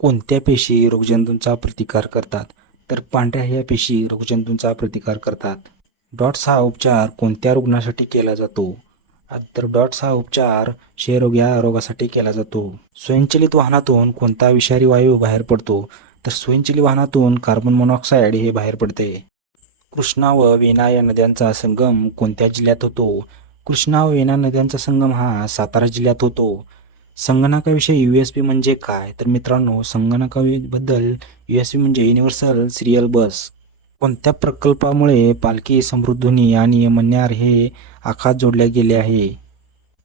कोणत्या पेशी रोगजंतूंचा प्रतिकार करतात? तर पांढऱ्या ह्या पेशी रोगजंतूंचा प्रतिकार करतात. डॉट्स हा उपचार कोणत्या रुग्णासाठी केला जातो? तर डॉट्स हा उपचार क्षयरोग या रोगासाठी केला जातो. स्वयंचलित वाहनातून कोणता विषारी वायू बाहेर पडतो? तर स्वयंचलित वाहनातून कार्बन मोनॉक्साईड हे बाहेर पडते. कृष्णा व वेना या नद्यांचा संगम कोणत्या जिल्ह्यात होतो? कृष्णा व वेना नद्यांचा संगम हा सातारा जिल्ह्यात होतो. संगणकाविषयी USB म्हणजे काय? तर मित्रांनो, संगणकाबद्दल USB म्हणजे युनिव्हर्सल सिरियल बस. कोणत्या प्रकल्पामुळे पालखी, समृद्धनी आणि मण्यार हे आखात जोडले गेले आहे?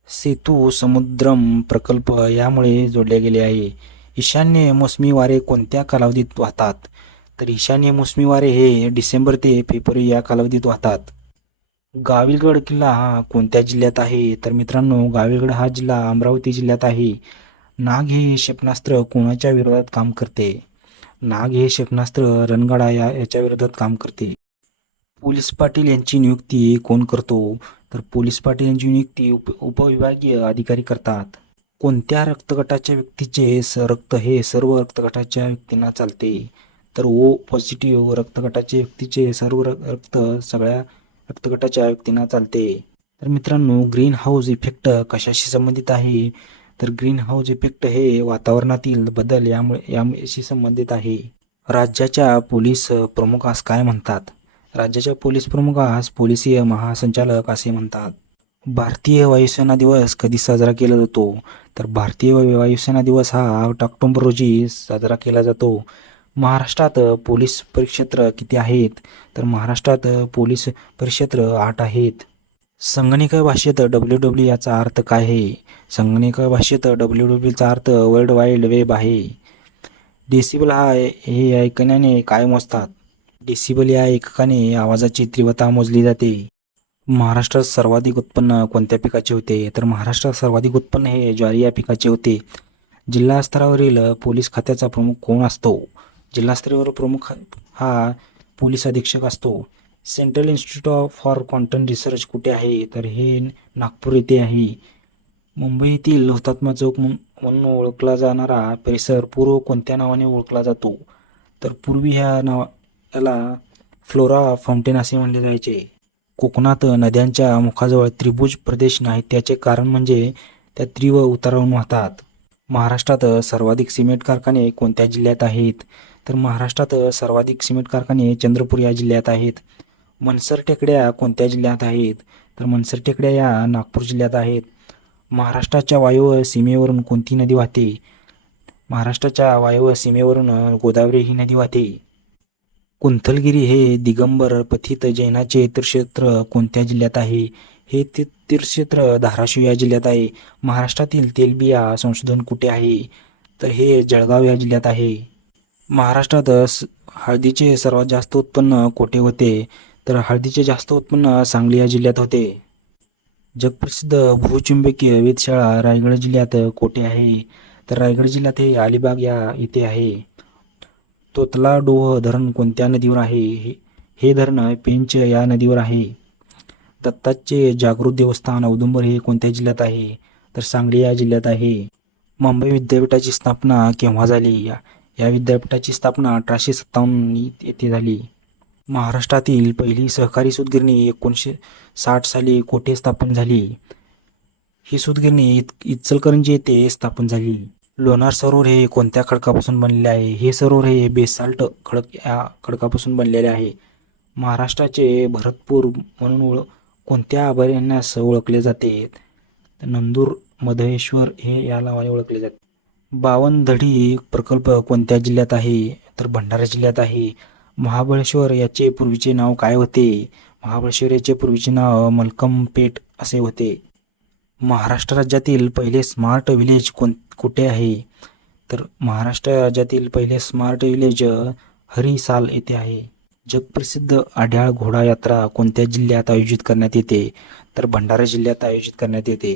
सेतू समुद्रम प्रकल्प यामुळे जोडले गेले आहे. ईशान्य मोसमी वारे कोणत्या कालावधीत वाहतात? तर ईशान्य मोसमी वारे हे डिसेंबर ते फेब्रुवारी या कालावधीत वाहतात. गाविलगड किल्ला हा कोणत्या जिल्ह्यात आहे? तर मित्रांनो, गाविलगड हा जिल्हा अमरावती जिल्ह्यात आहे. नाग हे क्षेपणास्त्र कोणाच्या विरोधात काम करते? नाग हे क्षेपणास्त्र रणगाडा याच्या विरोधात काम करते. पोलीस पाटील यांची नियुक्ती कोण करतो? तर पोलीस पाटील यांची नियुक्ती उपविभागीय अधिकारी करतात. कोणत्या रक्तगटाच्या व्यक्तीचे रक्त हे सर्व रक्तगटाच्या व्यक्तींना चालते? तर O पॉझिटिव्ह रक्तगटाचे व्यक्तीचे सर्व रक्त सगळ्या रक्तगटाच्या व्यक्तींना चालते. तर मित्रांनो, ग्रीन हाऊस इफेक्ट कशाशी संबंधित आहे? तर ग्रीन हाऊस इफेक्ट हे वातावरणातील बदल याशी संबंधित आहे. राज्याच्या पोलीस प्रमुखास काय म्हणतात? राज्याच्या पोलीस प्रमुखास पोलिसीय महासंचालक असे म्हणतात. भारतीय वायुसेना दिवस कधी साजरा केला जातो? तर भारतीय वायुसेना दिवस हा 8 ऑक्टोबर रोजी साजरा केला जातो. महाराष्ट्रात पोलीस परिक्षेत्र किती आहेत? तर महाराष्ट्रात पोलीस परिक्षेत्र 8 आहेत. संगणकीय भाषेत WWW याचा अर्थ काय आहे? संगणकीय भाषेत WWW चा अर्थ वर्ल्ड वाईड वेब आहे. डेसिबल हे ऐकण्याने काय मोजतात? डेसिबल या एककाने आवाजाची तीव्रता मोजली जाते. महाराष्ट्रात सर्वाधिक उत्पन्न कोणत्या पिकाचे होते? तर महाराष्ट्रात सर्वाधिक उत्पन्न हे ज्वारी या पिकाचे होते. जिल्हा स्तरावरील पोलीस खात्याचा प्रमुख कोण असतो? जिल्हा स्तरावर प्रमुख हा पोलीस अधीक्षक असतो. Central institute for quantum research कुठे आहे? तर हे नागपूर येथे आहे. मुंबईतील हुतात्मा चौक म्हणून ओळखला जाणारा परिसर पूर्व कोणत्या नावाने ओळखला जातो? तर पूर्वी याला फ्लोरा फाउंटेन असे म्हणले जायचे. कोकणात नद्यांच्या मुखाजवळ त्रिभुज प्रदेश नाही, त्याचे कारण म्हणजे त्या तीव्र उतारावरून वाहतात. महाराष्ट्रात सर्वाधिक सिमेंट कारखाने कोणत्या जिल्ह्यात आहेत? तर महाराष्ट्रात सर्वाधिक सिमेंट कारखाने चंद्रपूर या जिल्ह्यात आहेत. मनसर टेकड्या कोणत्या जिल्ह्यात आहेत? तर मनसर टेकड्या या नागपूर जिल्ह्यात आहेत. महाराष्ट्राच्या वायव्य सीमेवरून कोणती नदी वाहते? महाराष्ट्राच्या वायव्य सीमेवरून गोदावरी ही नदी वाहते. कुंथलगिरी हे दिगंबर पथित जैनाचे तीर्थक्षेत्र कोणत्या जिल्ह्यात आहे? हे तीर्थक्षेत्र धाराशिव या जिल्ह्यात आहे. महाराष्ट्रातील तेलबिया संशोधन कुठे आहे? तर हे जळगाव या जिल्ह्यात आहे. महाराष्ट्रात हळदीचे सर्वात जास्त उत्पन्न कोठे होते? तर हळदीचे जास्त उत्पन्न सांगली या जिल्ह्यात होते. जगप्रसिद्ध भूचुंबकीय वेधशाळा रायगड जिल्ह्यात कोठे आहे? तर रायगड जिल्ह्यात हे अलिबाग या इथे आहे. तोतलाडोह धरण कोणत्या नदीवर आहे? हे धरण पेंच या नदीवर आहे. दत्ताचे जागृत देवस्थान औदुंबर हे कोणत्या जिल्ह्यात आहे? तर सांगली या जिल्ह्यात आहे. मुंबई विद्यापीठाची स्थापना केव्हा झाली? या विद्यापीठाची स्थापना 1857 येथे झाली. महाराष्ट्रातील पहिली सहकारी सूतगिरणी 1960 साली कोठे स्थापन झाली? ही सूतगिरणी इचलकरंजी येथे स्थापन झाली. लोणार सरोवर हे कोणत्या खडकापासून बनलेले आहे? हे सरोवर हे बेसाल्ट खडक या खडकापासून बनलेले आहे. महाराष्ट्राचे भरतपूर म्हणून कोणत्या अभयारण्यास ओळखले जाते? नंदूर मधेश्वर हे या नावाने ओळखले जाते. बावनथडी प्रकल्प कोणत्या जिल्ह्यात आहे? तर भंडारा जिल्ह्यात आहे. महाबळेश्वर याचे पूर्वीचे नाव काय होते? महाबळेश्वर याचे पूर्वीचे नाव मलकमपेट असे होते. महाराष्ट्र राज्यातील पहिले स्मार्ट विलेज कुठे आहे? तर महाराष्ट्र राज्यातील पहिले स्मार्ट विलेज हरिसाल येथे आहे. जगप्रसिद्ध आढ्याळ घोडा यात्रा कोणत्या जिल्ह्यात आयोजित करण्यात येते? तर भंडारा जिल्ह्यात आयोजित करण्यात येते.